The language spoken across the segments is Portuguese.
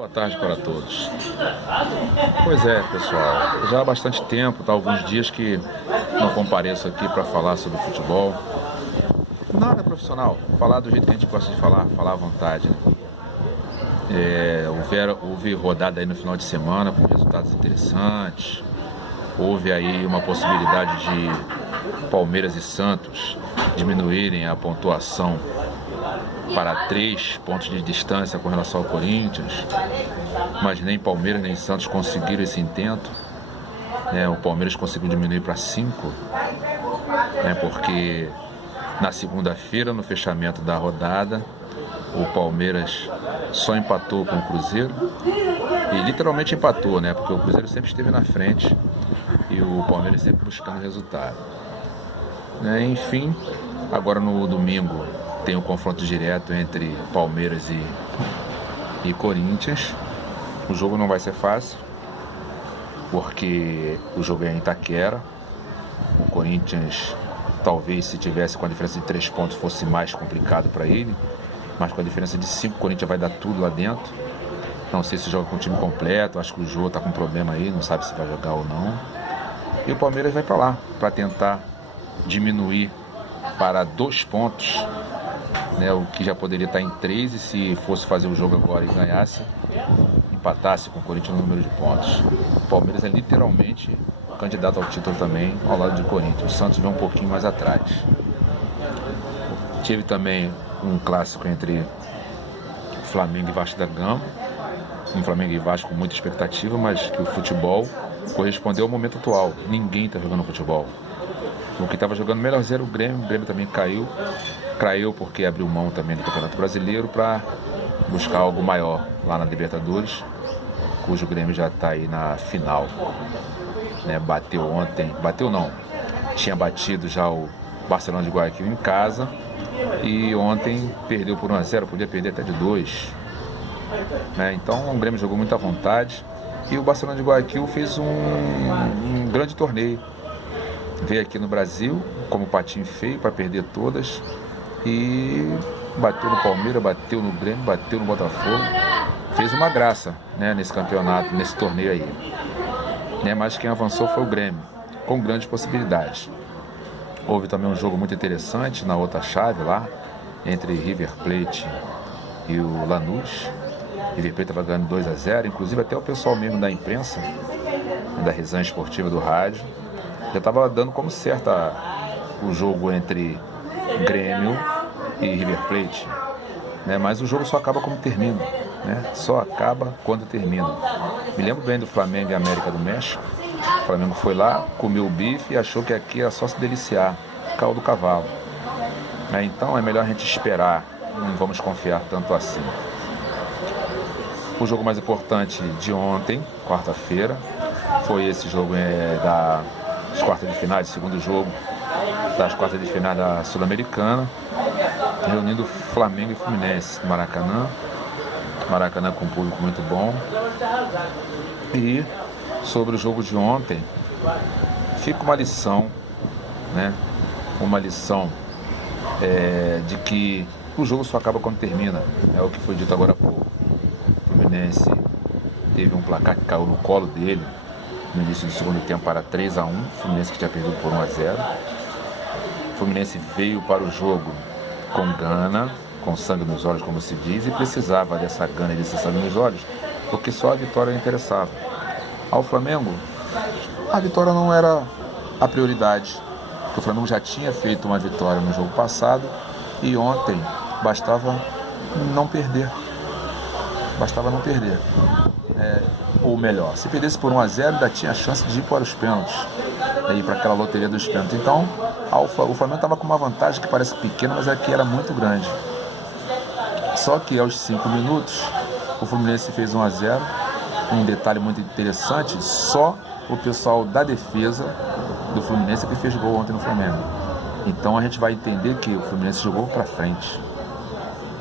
Boa tarde para todos. Pois é, pessoal, já há bastante tempo, tá, alguns dias que não compareço aqui para falar sobre futebol. Nada profissional, falar do jeito que a gente gosta de falar à vontade, né? Houve rodada aí no final de semana com resultados interessantes. Houve aí uma possibilidade de Palmeiras e Santos diminuírem a pontuação para 3 pontos de distância com relação ao Corinthians, mas nem Palmeiras nem Santos conseguiram esse intento, né? O Palmeiras conseguiu diminuir para 5, né? Porque na segunda-feira, no fechamento da rodada, o Palmeiras só empatou com o Cruzeiro, e literalmente empatou, né? Porque o Cruzeiro sempre esteve na frente e o Palmeiras sempre buscando resultado, né? Enfim, agora no domingo tem o confronto direto entre Palmeiras e Corinthians. O jogo não vai ser fácil, porque o jogo é em Itaquera. O Corinthians, talvez, se tivesse com a diferença de 3 pontos, fosse mais complicado para ele, mas com a diferença de 5, o Corinthians vai dar tudo lá dentro. Não sei se joga com o time completo, acho que o Jô está com problema aí, não sabe se vai jogar ou não. E o Palmeiras vai para lá, para tentar diminuir para 2 pontos, né, o que já poderia estar em 3, e se fosse fazer o jogo agora e ganhasse, empatasse com o Corinthians no número de pontos. O Palmeiras é literalmente candidato ao título também, ao lado de Corinthians. O Santos vem um pouquinho mais atrás. Tive também um clássico entre Flamengo e Vasco da Gama. Um Flamengo e Vasco com muita expectativa, mas que o futebol correspondeu ao momento atual. Ninguém está jogando futebol. O que estava jogando melhor era o Grêmio também caiu porque abriu mão também do Campeonato Brasileiro para buscar algo maior lá na Libertadores, cujo Grêmio já está aí na final, né? Tinha batido já o Barcelona de Guayaquil em casa, e ontem perdeu por 1-0, podia perder até de 2, né? Então o Grêmio jogou muito à vontade, e o Barcelona de Guayaquil fez um grande torneio. Veio aqui no Brasil como patinho feio para perder todas, e bateu no Palmeiras, bateu no Grêmio, bateu no Botafogo. Fez uma graça, né, nesse campeonato, nesse torneio aí, né? Mas quem avançou foi o Grêmio, com grandes possibilidades. Houve também um jogo muito interessante na outra chave lá, entre River Plate e o Lanús. River Plate estava ganhando 2-0, inclusive até o pessoal mesmo da imprensa, da resenha esportiva do rádio, já estava dando como certa o jogo entre Grêmio e River Plate, né? Mas o jogo só acaba como termina, né? Só acaba quando termina. Me lembro bem do Flamengo e América do México. O Flamengo foi lá, comeu o bife e achou que aqui era só se deliciar, caiu do cavalo, né? Então é melhor a gente esperar, não vamos confiar tanto assim. O jogo mais importante de ontem, quarta-feira, foi esse jogo das quartas de finais, segundo jogo das quartas de final da Sul-Americana, reunindo Flamengo e Fluminense no Maracanã com um público muito bom. E sobre o jogo de ontem, fica uma lição, né? Uma lição de que o jogo só acaba quando termina, é o que foi dito agora há pouco. O Fluminense teve um placar que caiu no colo dele no início do segundo tempo para 3-1, o Fluminense que tinha perdido por 1-0. O Fluminense veio para o jogo com gana, com sangue nos olhos, como se diz, e precisava dessa gana e desse sangue nos olhos, porque só a vitória interessava. Ao Flamengo, a vitória não era a prioridade, porque o Flamengo já tinha feito uma vitória no jogo passado, e ontem bastava não perder. Ou melhor, se perdesse por 1-0, ainda tinha a chance de ir para os pênaltis, ir para aquela loteria dos pênaltis. Então, o Flamengo estava com uma vantagem que parece pequena, mas aqui era muito grande. Só que aos 5 minutos, o Fluminense fez 1-0. Um detalhe muito interessante, só o pessoal da defesa do Fluminense que fez gol ontem no Flamengo. Então a gente vai entender que o Fluminense jogou para frente,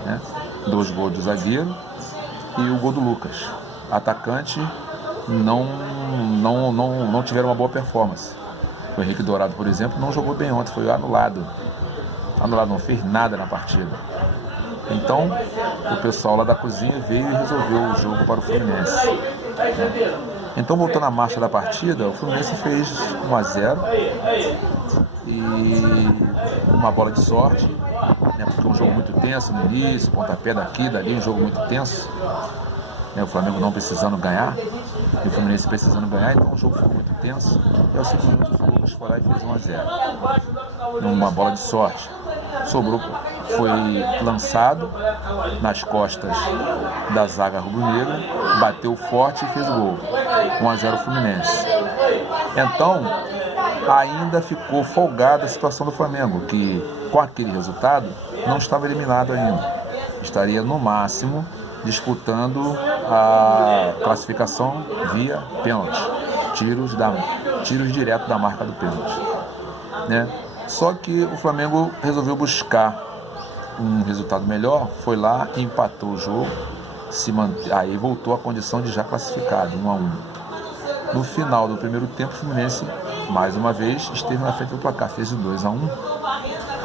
né? 2 gols do zagueiro e o gol do Lucas. Atacante não tiveram uma boa performance. O Henrique Dourado, por exemplo, não jogou bem ontem, foi anulado. Não fez nada na partida. Então, o pessoal lá da cozinha veio e resolveu o jogo para o Fluminense, né? Então, voltando à marcha da partida, o Fluminense fez 1-0 e uma bola de sorte, né? Porque um jogo muito tenso no início, pontapé daqui, dali, um jogo muito tenso, né? O Flamengo não precisando ganhar e o Fluminense precisando ganhar, então o jogo ficou muito tenso. E aos 5 minutos o Lucas foi lá e fez 1-0. Uma bola de sorte. Sobrou, foi lançado nas costas da zaga rubro-negra, bateu forte e fez o gol. 1-0 Fluminense. Então, ainda ficou folgada a situação do Flamengo, que com aquele resultado não estava eliminado ainda. Estaria no máximo disputando a classificação via pênalti, tiros direto da marca do pênalti, né? Só que o Flamengo resolveu buscar um resultado melhor, foi lá e empatou o jogo, aí voltou à condição de já classificado, 1-1. No final do primeiro tempo, o Fluminense, mais uma vez, esteve na frente do placar, fez o 2-1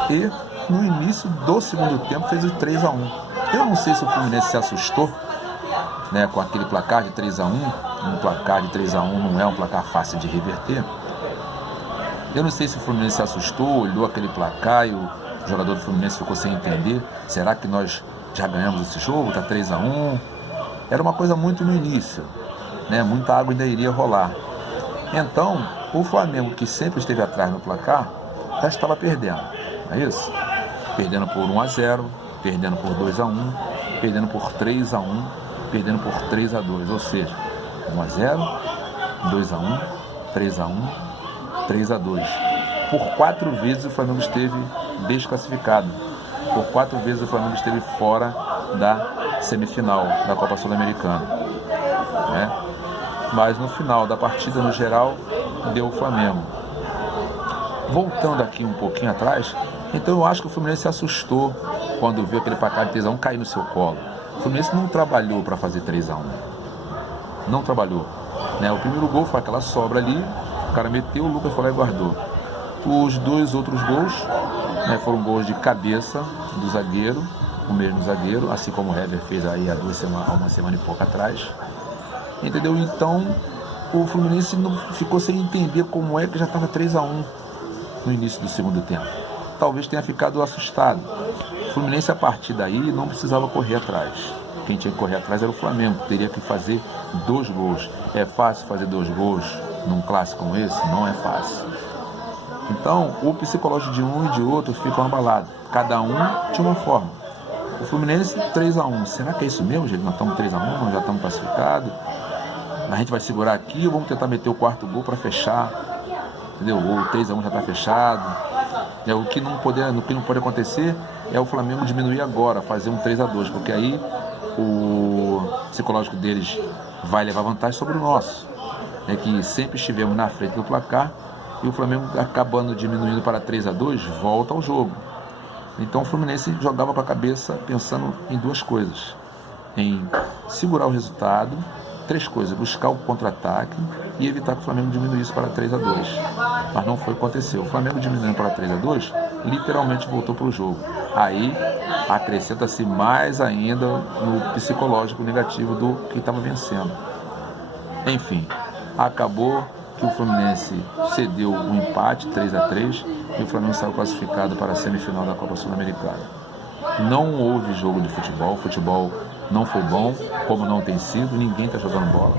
e no início do segundo tempo fez o 3-1. Eu não sei se o Fluminense se assustou, né, com aquele placar de 3-1, um placar de 3-1 não é um placar fácil de reverter. Eu não sei se o Fluminense se assustou, olhou aquele placar e o jogador do Fluminense ficou sem entender. Será que nós já ganhamos esse jogo? Está 3-1. Era uma coisa muito no início, né? Muita água ainda iria rolar. Então, o Flamengo, que sempre esteve atrás no placar, já estava perdendo, não é isso? Perdendo por 1-0, perdendo por 2-1, perdendo por 3-1, perdendo por 3-2. Ou seja, 1-0, 2-1, 3-1, 3-2. Por 4 vezes o Flamengo esteve desclassificado. Por 4 vezes o Flamengo esteve fora da semifinal da Copa Sul-Americana, né? Mas no final da partida, no geral, deu o Flamengo. Voltando aqui um pouquinho atrás, então eu acho que o Fluminense se assustou quando viu aquele placar de 3-1 cair no seu colo. O Fluminense não trabalhou para fazer 3-1. Não trabalhou, né? O primeiro gol foi aquela sobra ali, o cara meteu, o Lucas foi lá e guardou. Os 2 outros gols, né, foram gols de cabeça do zagueiro, o mesmo zagueiro, assim como o Hever fez aí há uma semana e pouco atrás. Entendeu? Então, o Fluminense não ficou sem entender como é que já estava 3-1 no início do segundo tempo. Talvez tenha ficado assustado. O Fluminense, a partir daí, não precisava correr atrás. Quem tinha que correr atrás era o Flamengo, teria que fazer 2 gols. É fácil fazer 2 gols num clássico como esse? Não é fácil. Então, o psicológico de um e de outro ficam abalados. Cada um de uma forma. O Fluminense, 3-1. Será que é isso mesmo, gente? Nós estamos 3-1, nós já estamos classificados. A gente vai segurar aqui ou vamos tentar meter o 4º gol para fechar? Entendeu? O 3-1 já está fechado. O que não pode acontecer é o Flamengo diminuir agora, fazer um 3-2, porque aí o psicológico deles vai levar vantagem sobre o nosso, né, que sempre estivemos na frente do placar, e o Flamengo acabando diminuindo para 3-2, volta ao jogo. Então o Fluminense jogava com a cabeça pensando em 2 coisas: em segurar o resultado, 3 coisas: buscar o contra-ataque e evitar que o Flamengo diminuísse para 3-2. Mas não foi o que aconteceu. O Flamengo diminuindo para 3-2, literalmente voltou para o jogo. Aí acrescenta-se mais ainda no psicológico negativo do que estava vencendo. Enfim, acabou que o Fluminense cedeu o empate 3-3 e o Flamengo saiu classificado para a semifinal da Copa Sul-Americana. Não houve jogo de futebol, o futebol não foi bom, como não tem sido, ninguém está jogando bola.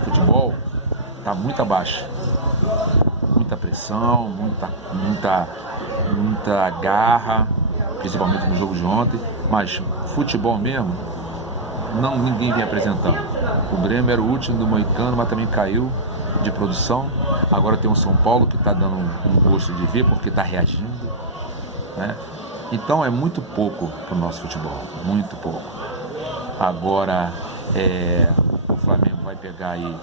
O futebol está muito abaixo, muita pressão, muita garra, principalmente no jogo de ontem, mas futebol mesmo, ninguém vem apresentando. O Grêmio era o último do Moicano, mas também caiu de produção. Agora tem o São Paulo que está dando um gosto de ver, porque está reagindo, né? Então é muito pouco para o nosso futebol, muito pouco. Agora o Flamengo vai pegar aí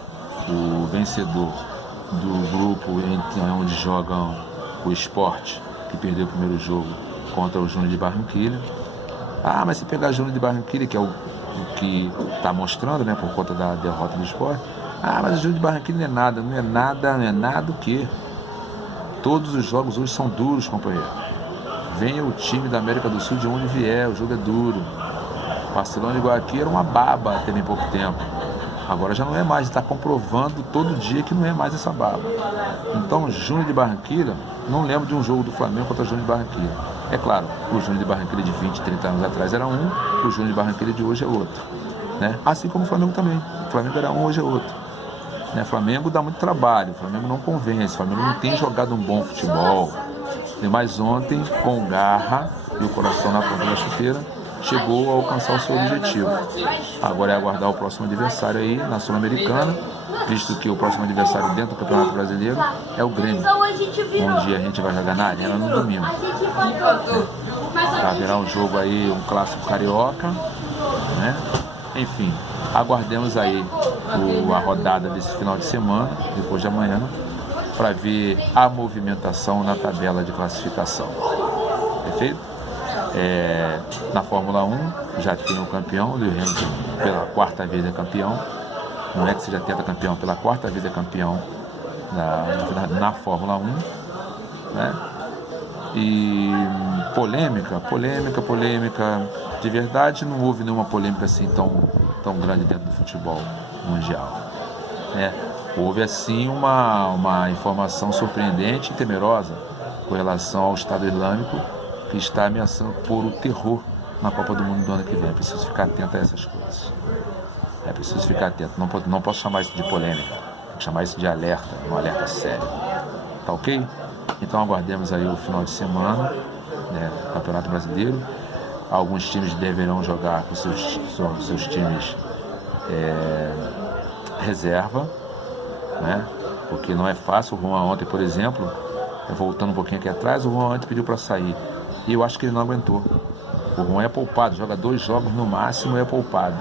o vencedor do grupo onde jogam o Sport, que perdeu o primeiro jogo contra o Júnior de Barranquilla. Mas se pegar o Júnior de Barranquilla, que é o que está mostrando, né, por conta da derrota do Sport, mas o Júnior de Barranquilla não é nada o quê? Todos os jogos hoje são duros, companheiro. venha o time da América do Sul de onde vier, o jogo é duro. Barcelona de Guayaquil era uma baba até bem pouco tempo. Agora já não é mais, está comprovando todo dia que não é mais essa baba. Então, Júnior de Barranquilla, não lembro de um jogo do Flamengo contra o Júnior de Barranquilla. É claro, o Júnior de Barranquilla de 20, 30 anos atrás era um, o Júnior de Barranquilla de hoje é outro. Né? Assim como o Flamengo também. O Flamengo era um, hoje é outro. Né? O Flamengo dá muito trabalho, o Flamengo não convence, o Flamengo não tem jogado um bom futebol. Mas ontem, com garra e o coração na ponta da chuteira, chegou a alcançar o seu objetivo. Agora é aguardar o próximo adversário aí na Sul-Americana, visto que o próximo adversário dentro do Campeonato Brasileiro é o Grêmio, onde a gente vai jogar na Arena no domingo. Haverá um jogo aí, um clássico carioca, né? Enfim, aguardemos aí a rodada desse final de semana, depois de amanhã, para ver a movimentação na tabela de classificação. Perfeito? Na Fórmula 1 já tem o campeão, o Lewis Hamilton pela quarta vez é campeão. Não é que seja tetracampeão, pela quarta vez é campeão na Fórmula 1, né? E polêmica, de verdade não houve nenhuma polêmica assim tão grande dentro do futebol mundial, né? Houve assim uma informação surpreendente e temerosa com relação ao Estado Islâmico, que está ameaçando pôr o terror na Copa do Mundo do ano que vem. É preciso ficar atento a essas coisas. É preciso ficar atento. Não posso chamar isso de polêmica. Tem que chamar isso de alerta, um alerta sério. Tá ok? Então aguardemos aí o final de semana, né, Campeonato Brasileiro. Alguns times deverão jogar com seus times reserva, né? Porque não é fácil. O Juan ontem, por exemplo, voltando um pouquinho aqui atrás, o Juan ontem pediu para sair. E eu acho que ele não aguentou. O Juan é poupado, joga 2 jogos no máximo e é poupado.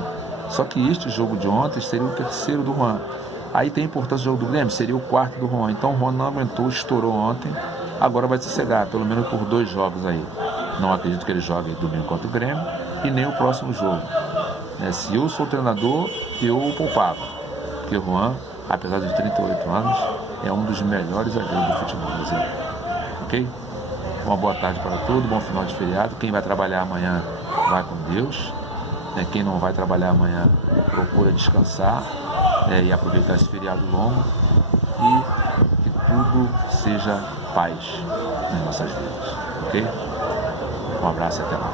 Só que este jogo de ontem seria o terceiro do Juan. Aí tem a importância do jogo do Grêmio, seria o quarto do Juan. Então o Juan não aguentou, estourou ontem. Agora vai se cegar, pelo menos por 2 jogos aí. Não acredito que ele jogue domingo contra o Grêmio e nem o próximo jogo. Se eu sou o treinador, eu o poupava. Porque o Juan, apesar de 38 anos, é um dos melhores zagueiros do futebol brasileiro. Ok? Uma boa tarde para todos, bom final de feriado. Quem vai trabalhar amanhã, vai com Deus. Quem não vai trabalhar amanhã, procura descansar e aproveitar esse feriado longo. E que tudo seja paz nas nossas vidas. Ok? Um abraço e até lá.